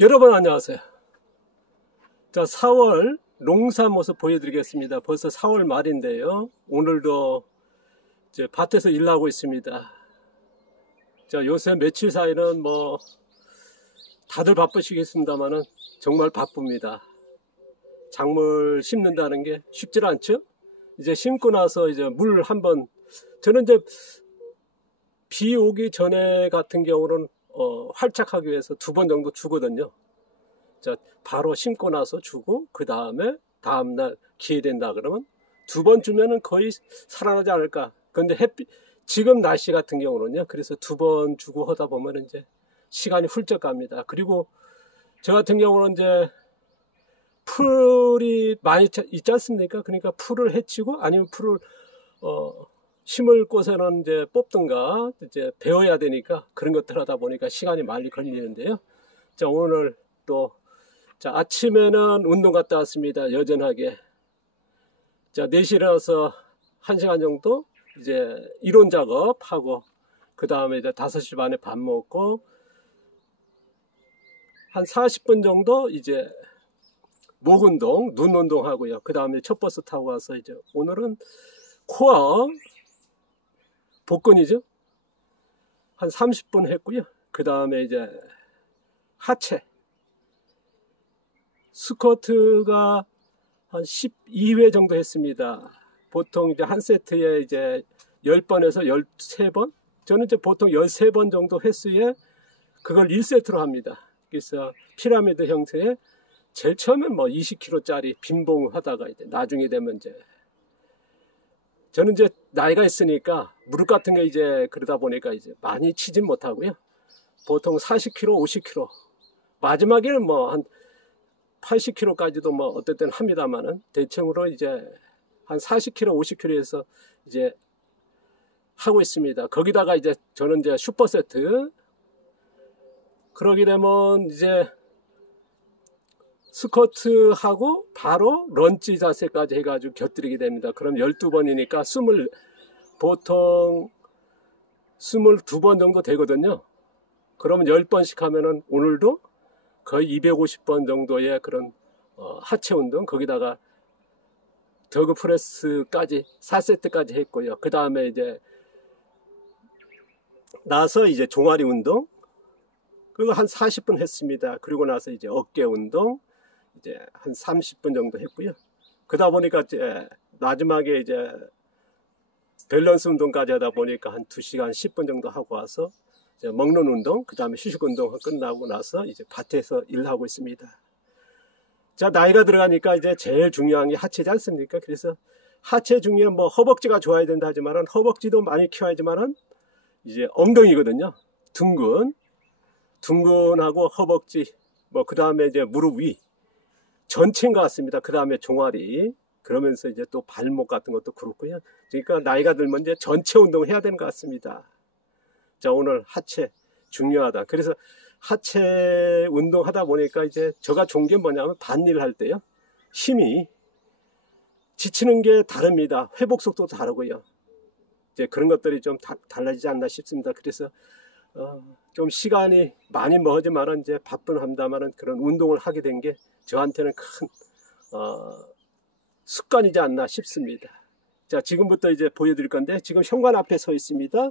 여러분 안녕하세요. 자, 4월 농사 모습 보여드리겠습니다. 벌써 4월 말인데요. 오늘도 이제 밭에서 일하고 있습니다. 자, 요새 며칠 사이는 다들 바쁘시겠습니다만은 정말 바쁩니다. 작물 심는다는 게 쉽지 않죠? 이제 심고 나서 이제 물 한번, 저는 이제 비 오기 전에 같은 경우는 활착하기 위해서 2번 정도 주거든요. 자, 바로 심고 나서 주고, 그 다음에 다음날 기회 된다 그러면 2번 주면은 거의 살아나지 않을까. 근데 지금 날씨 같은 경우는요. 그래서 2번 주고 하다 보면 이제 시간이 훌쩍 갑니다. 그리고 저 같은 경우는 이제 풀이 많이 있지 않습니까? 그러니까 풀을 해치고 아니면 풀을, 심을 곳에는 이제 뽑든가 이제 베어야 되니까 그런 것들 하다 보니까 시간이 많이 걸리는데요. 자, 오늘 또, 자, 아침에는 운동 갔다 왔습니다. 여전하게. 자, 4시에 일어나서 1시간 정도 이제 이론 작업하고, 그 다음에 이제 5시 반에 밥 먹고, 한 40분 정도 이제 목 운동, 눈 운동 하고요. 그 다음에 첫 버스 타고 와서 이제 오늘은 코어, 복근이죠. 한 30분 했고요. 그 다음에 이제 하체. 스쿼트가 한 12회 정도 했습니다. 보통 이제 한 세트에 이제 10번에서 13번? 저는 이제 보통 13번 정도 횟수에 그걸 1세트로 합니다. 그래서 피라미드 형태의 제일 처음엔 20kg짜리 빈봉 하다가 이제 나중에 되면 이제 저는 이제 나이가 있으니까 무릎 같은 게 이제 그러다 보니까 이제 많이 치진 못하고요. 보통 40kg, 50kg. 마지막에는 한 80kg까지도 어떨 때는 합니다만은 대충으로 이제 한 40kg, 50kg에서 이제 하고 있습니다. 거기다가 이제 저는 이제 슈퍼세트. 그러게 되면 이제 스쿼트하고 바로 런지 자세까지 해가지고 곁들이게 됩니다. 그럼 12번이니까 보통 22번 정도 되거든요. 그러면 10번씩 하면은 오늘도 거의 250번 정도의 그런 하체 운동, 거기다가 더그 프레스까지 4세트까지 했고요. 그 다음에 이제 나서 이제 종아리 운동, 그거 한 40분 했습니다. 그리고 나서 이제 어깨 운동, 이제 한 30분 정도 했고요. 그러다 보니까 이제 마지막에 이제 밸런스 운동까지 하다 보니까 한 2시간 10분 정도 하고 와서 이제 먹는 운동, 그 다음에 휴식 운동 끝나고 나서 이제 밭에서 일하고 있습니다. 자, 나이가 들어가니까 이제 제일 중요한 게 하체지 않습니까? 그래서 하체 중에 허벅지가 좋아야 된다 하지만은 허벅지도 많이 키워야지만은 이제 엉덩이거든요. 둥근하고 허벅지, 그 다음에 이제 무릎 위. 전체인 것 같습니다. 그 다음에 종아리, 그러면서 이제 또 발목 같은 것도 그렇고요. 그러니까 나이가 들면 이제 전체 운동을 해야 되는 것 같습니다. 자, 오늘 하체 중요하다. 그래서 하체 운동 하다 보니까 이제 제가 좋은 게 뭐냐면 반일 할 때요. 힘이 지치는 게 다릅니다. 회복 속도도 다르고요. 이제 그런 것들이 좀 달라지지 않나 싶습니다. 그래서 좀 시간이 많이 멀지만은 이제 바쁜 합니다만은 그런 운동을 하게 된 게 저한테는 큰 습관이지 않나 싶습니다. 자, 지금부터 이제 보여드릴 건데 지금 현관 앞에 서 있습니다.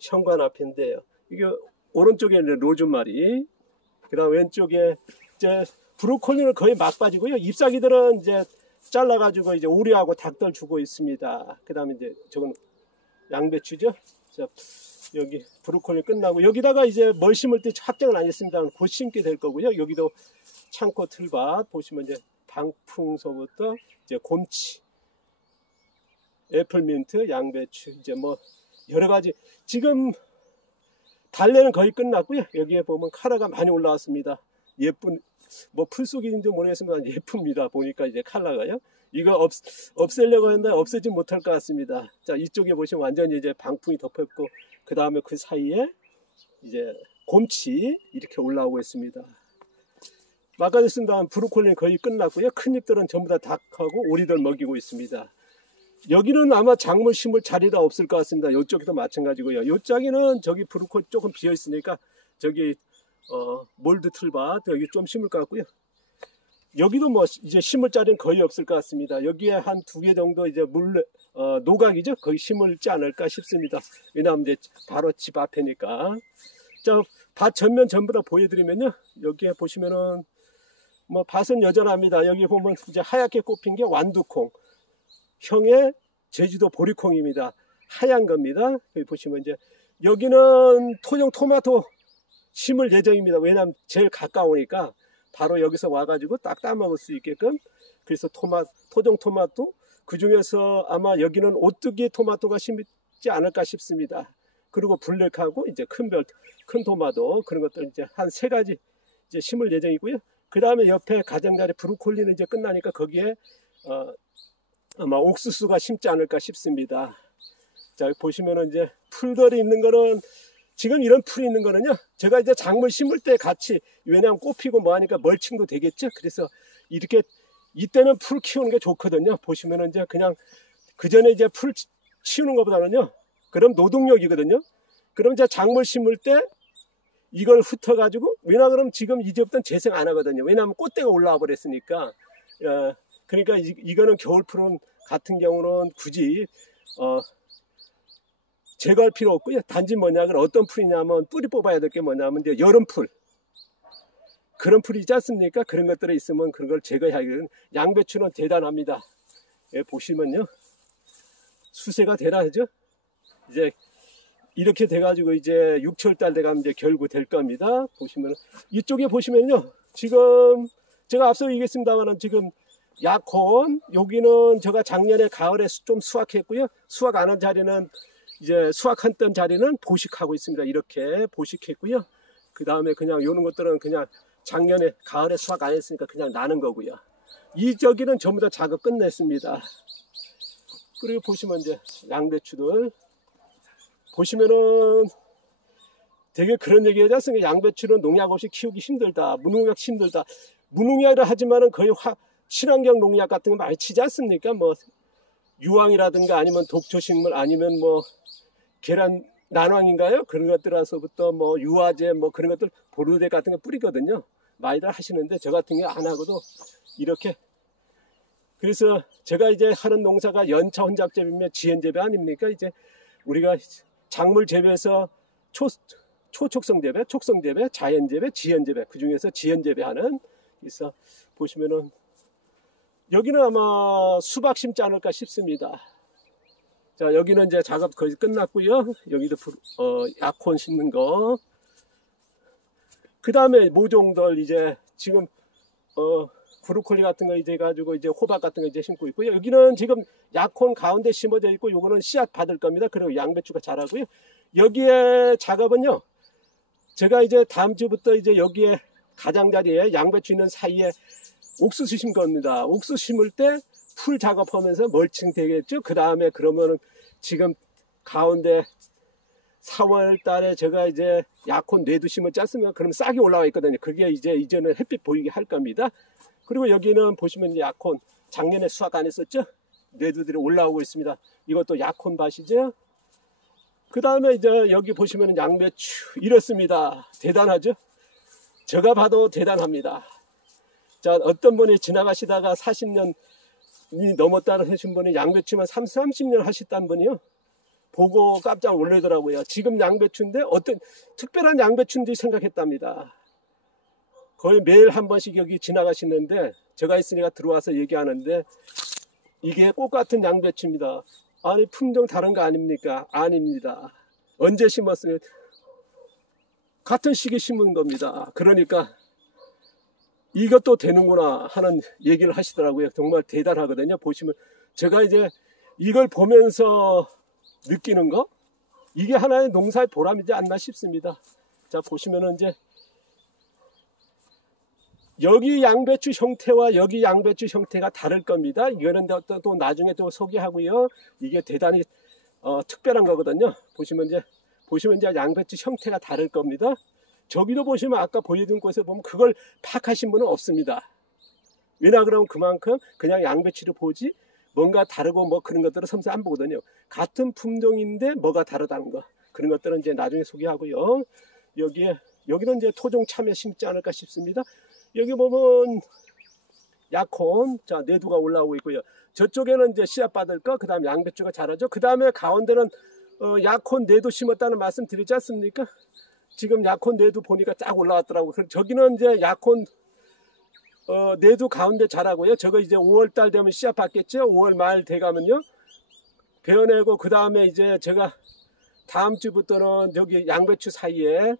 현관 앞인데요. 이게 오른쪽에 로즈마리, 그다음 왼쪽에 이제 브로콜리는 거의 막바지고요. 잎사귀들은 이제 잘라가지고 이제 오리하고 닭들 주고 있습니다. 그다음에 이제 저건 양배추죠. 자, 여기 브로콜리 끝나고 여기다가 이제 뭘 심을 때 확정은 안 했습니다. 곧 심게 될 거고요. 여기도 창고 틀밭 보시면 이제 방풍서부터 이제 곰치, 애플민트, 양배추, 이제 여러 가지. 지금 달래는 거의 끝났고요. 여기에 보면 컬러가 많이 올라왔습니다. 예쁜, 풀속인지 모르겠지만 예쁩니다. 보니까 이제 컬러가요. 이거 없애려고 했는데 없애지 못할 것 같습니다. 자, 이쪽에 보시면 완전히 이제 방풍이 덮였고, 그 다음에 그 사이에 이제 곰치 이렇게 올라오고 있습니다. 막아졌습니다. 브로콜리는 거의 끝났고요. 큰 잎들은 전부 다 닭하고 오리들 먹이고 있습니다. 여기는 아마 작물 심을 자리가 없을 것 같습니다. 이쪽도 마찬가지고요. 이쪽에는 저기 브로콜리 조금 비어 있으니까 저기 몰드 틀밭 여기 좀 심을 것 같고요. 여기도 뭐 이제 심을 자리는 거의 없을 것 같습니다. 여기에 한 2개 정도 이제 노각이죠. 거기 심을지 않을까 싶습니다. 왜냐하면 이제 바로 집 앞이니까. 자, 밭 전면 전부 다 보여드리면요. 여기에 보시면은 뭐 밭은 여전합니다. 여기 보면 이제 하얗게 꼽힌 게 완두콩, 형의 제주도 보리콩입니다. 하얀 겁니다. 여기 보시면 이제 여기는 토종 토마토 심을 예정입니다. 왜냐하면 제일 가까우니까 바로 여기서 와가지고 딱 따먹을 수 있게끔. 그래서 토종 토마토, 그 중에서 아마 여기는 오뚜기 토마토가 심지 않을까 싶습니다. 그리고 블랙하고 이제 큰 토마토, 그런 것들 이제 한 3가지 이제 심을 예정이고요. 그 다음에 옆에 가장자리 브로콜리는 이제 끝나니까 거기에 아마 옥수수가 심지 않을까 싶습니다. 자, 보시면은 이제 풀들이 있는 거는, 지금 이런 풀이 있는 거는요, 제가 이제 작물 심을 때 같이, 왜냐하면 꽃피고 뭐 하니까 멀칭도 되겠죠. 그래서 이렇게 이때는 풀 키우는 게 좋거든요. 보시면은 이제 그냥 그 전에 이제 풀 치우는 것보다는요, 그럼 노동력이거든요. 그럼 이제 작물 심을 때 이걸 흩어가지고, 왜냐 그러면 지금 이제부터는 재생 안 하거든요. 왜냐하면 꽃대가 올라와 버렸으니까. 그러니까 이거는 겨울풀 같은 경우는 굳이 제거할 필요 없고요. 단지 뭐냐, 어떤 풀이냐면, 뿌리 뽑아야 될 게 뭐냐면 이제 여름풀, 그런 풀이 있지 않습니까? 그런 것들이 있으면 그런 걸 제거하기는. 양배추는 대단합니다. 예, 보시면요, 수세가 대단하죠. 이제 이렇게 돼가지고 이제 6월달 돼가면 이제 결구 될 겁니다. 보시면 이쪽에 보시면요, 지금 제가 앞서 얘기했습니다만은 지금 약혼, 여기는 제가 작년에 가을에 좀 수확했고요. 수확 안 한 자리는 이제 수확했던 자리는 보식하고 있습니다. 이렇게 보식했고요. 그 다음에 그냥 요런 것들은 그냥 작년에 가을에 수확 안 했으니까 그냥 나는 거고요. 이 저기는 전부 다 작업 끝냈습니다. 그리고 보시면 이제 양배추들 보시면은 되게 그런 얘기 하지 않습니까? 양배추는 농약 없이 키우기 힘들다, 무농약 힘들다. 무농약이라 하지만은 거의 친환경 농약 같은 거 많이 치지 않습니까? 뭐 유황이라든가 아니면 독초식물 아니면 뭐 계란 난황인가요? 그런 것들에서부터 뭐 유화제 뭐 그런 것들 보르데 같은 거 뿌리거든요. 많이들 하시는데 저 같은 게 안 하고도 이렇게. 그래서 제가 이제 하는 농사가 연차 혼작 재배면 지연 재배 아닙니까? 이제 우리가 작물 재배에서 초촉성 재배, 촉성 재배, 자연 재배, 지연 재배, 그 중에서 지연 재배하는. 그래서 보시면은 여기는 아마 수박 심지 않을까 싶습니다. 자, 여기는 이제 작업 거의 끝났고요. 여기도 약혼 심는 거. 그 다음에 모종들 이제 지금 브로콜리 같은 거 이제 가지고 이제 호박 같은 거 이제 심고 있고요. 여기는 지금 약혼 가운데 심어져 있고 요거는 씨앗 받을 겁니다. 그리고 양배추가 자라고요. 여기에 작업은요, 제가 이제 다음 주부터 이제 여기에 가장자리에 양배추 있는 사이에 옥수수 심을 겁니다. 옥수수 심을 때 풀 작업하면서 멀칭 되겠죠. 그 다음에 그러면은 지금 가운데 4월 달에 제가 이제 약혼 뇌두 심을 짰으면 그럼 싹이 올라와 있거든요. 그게 이제는 햇빛 보이게 할 겁니다. 그리고 여기는 보시면 이제 약혼, 작년에 수확 안 했었죠. 뇌두들이 올라오고 있습니다. 이것도 약혼 밭이죠. 그 다음에 이제 여기 보시면 양배추 이렇습니다. 대단하죠. 제가 봐도 대단합니다. 자, 어떤 분이 지나가시다가 40년이 넘었다는 하신 분이 양배추만 30년 하셨다는 분이요, 보고 깜짝 놀라더라고요. 지금 양배추인데 어떤 특별한 양배추인지 생각했답니다. 거의 매일 한 번씩 여기 지나가시는데 제가 있으니까 들어와서 얘기하는데 이게 꽃 같은 양배추입니다. 아니, 품종 다른 거 아닙니까? 아닙니다. 언제 심었으면 같은 시기에 심은 겁니다. 그러니까 이것도 되는구나 하는 얘기를 하시더라고요. 정말 대단하거든요. 보시면 제가 이제 이걸 보면서 느끼는 거, 이게 하나의 농사의 보람이지 않나 싶습니다. 자, 보시면은 이제 여기 양배추 형태와 여기 양배추 형태가 다를 겁니다. 이거는 또 나중에 또 소개하고요. 이게 대단히 특별한 거거든요. 보시면 이제 양배추 형태가 다를 겁니다. 저기도 보시면 아까 보여준 곳에 보면 그걸 파악하신 분은 없습니다. 왜냐 그러면 그만큼 그냥 양배추를 보지 뭔가 다르고 뭐 그런 것들은 섬세 안 보거든요. 같은 품종인데 뭐가 다르다는 거, 그런 것들은 이제 나중에 소개하고요. 여기에 여기는 이제 토종 참외 심지 않을까 싶습니다. 여기 보면 약혼, 자, 내두가 올라오고 있고요. 저쪽에는 이제 씨앗 받을 거, 그 다음 양배추가 자라죠. 그 다음에 가운데는 약혼 내두 심었다는 말씀 드리지 않습니까? 지금 약혼 내두 보니까 쫙 올라왔더라고요. 저기는 이제 약혼 내두 가운데 자라고요. 저거 이제 5월달 되면 씨앗 받겠죠. 5월 말 돼가면요. 베어내고 그 다음에 이제 제가 다음 주부터는 여기 양배추 사이에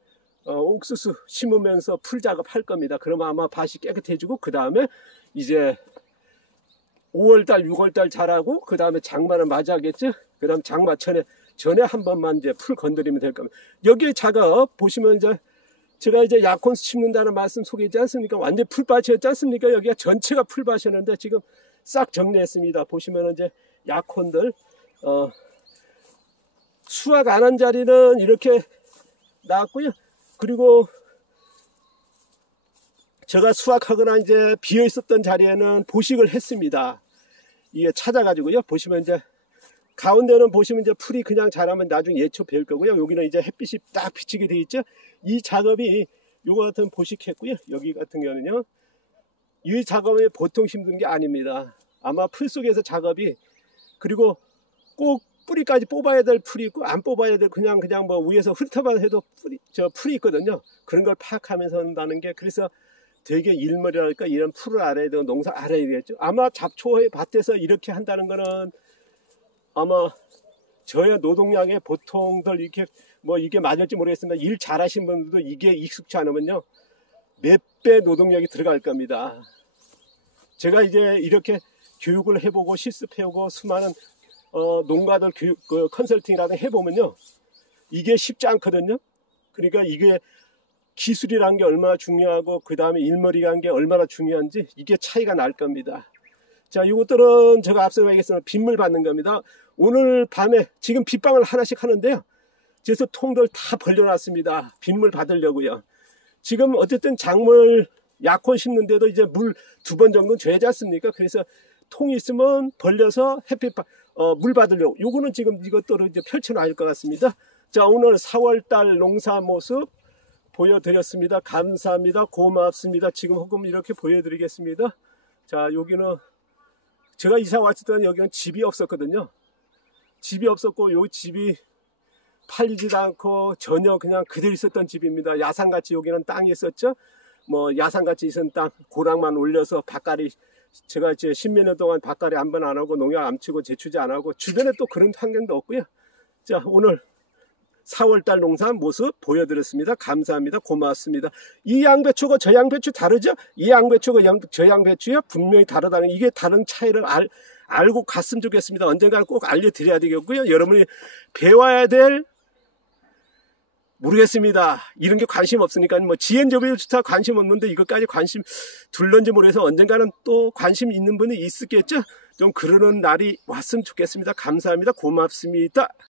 옥수수 심으면서 풀 작업할 겁니다. 그러면 아마 밭이 깨끗해지고 그 다음에 이제 5월달 6월달 자라고 그 다음에 장마를 맞이하겠죠. 그 다음 장마 전에 한 번만 이제 풀 건드리면 될 겁니다. 여기 작업 보시면 이제 제가 이제 약혼 심는다는 말씀 소개했지 않습니까? 완전 풀밭이었지 않습니까? 여기가 전체가 풀밭이었는데 지금 싹 정리했습니다. 보시면 이제 약혼들 수확 안 한 자리는 이렇게 나왔고요. 그리고 제가 수확하거나 이제 비어 있었던 자리에는 보식을 했습니다. 이게 찾아가지고요. 보시면 이제 가운데는 보시면 이제 풀이 그냥 자라면 나중에 예초 뵐 거고요. 여기는 이제 햇빛이 딱 비치게 돼 있죠. 이 작업이 요거 같은 보식했고요. 여기 같은 경우는요. 이 작업이 보통 힘든 게 아닙니다. 아마 풀 속에서 작업이 그리고 꼭 뿌리까지 뽑아야 될 풀이 있고 안 뽑아야 될 그냥 뭐 위에서 훑어만 해도 풀이 있거든요. 그런 걸 파악하면서 한다는 게 그래서 되게 일머리랄까 이런 풀을 알아야 되고 농사 알아야 되겠죠. 아마 잡초의 밭에서 이렇게 한다는 거는 아마 저의 노동량에 보통들 이렇게 뭐 이게 맞을지 모르겠습니다. 일 잘하신 분들도 이게 익숙치 않으면요 몇 배 노동력이 들어갈 겁니다. 제가 이제 이렇게 교육을 해보고 실습해보고 수많은 농가들 교육 컨설팅이라든가 해보면요 이게 쉽지 않거든요. 그러니까 이게 기술이라는 게 얼마나 중요하고 그 다음에 일머리라는 게 얼마나 중요한지 이게 차이가 날 겁니다. 자, 이것들은 제가 앞서 얘기했지만 빗물 받는 겁니다. 오늘 밤에 지금 빗방울 하나씩 하는데요. 그래서 통들 다 벌려놨습니다. 빗물 받으려고요. 지금 어쨌든 작물 약혼 심는데도 이제 물 2번 정도는 줘야지 않습니까? 그래서 통이 있으면 벌려서 햇빛 물 받으려고. 요거는 지금 이것들을 이제 펼쳐놔야 할 것 같습니다. 자, 오늘 4월달 농사 모습 보여드렸습니다. 감사합니다. 고맙습니다. 지금 혹은 이렇게 보여드리겠습니다. 자, 여기는 제가 이사 왔을 때는 여기는 집이 없었거든요. 집이 없었고 요 집이 팔리지도 않고 전혀 그냥 그대로 있었던 집입니다. 야산같이 여기는 땅이 있었죠. 뭐 야산같이 있었던 땅 고랑만 올려서 밭갈이 제가 이제 10몇 년 동안 밭갈이 한 번 안 하고 농약 안 치고 제초제 안 하고 주변에 또 그런 환경도 없고요. 자, 오늘 4월달 농사 모습 보여드렸습니다. 감사합니다. 고맙습니다. 이 양배추가 저 양배추 다르죠? 이 양배추가 저 양배추요? 분명히 다르다는 이게 다른 차이를 알고 갔으면 좋겠습니다. 언젠가는 꼭 알려드려야 되겠고요. 여러분이 배워야 될 모르겠습니다. 이런 게 관심 없으니까 뭐 지앤저비조차 관심 없는데 이것까지 관심 둘런지 모르겠어. 언젠가는 또 관심 있는 분이 있었겠죠? 좀 그러는 날이 왔으면 좋겠습니다. 감사합니다. 고맙습니다.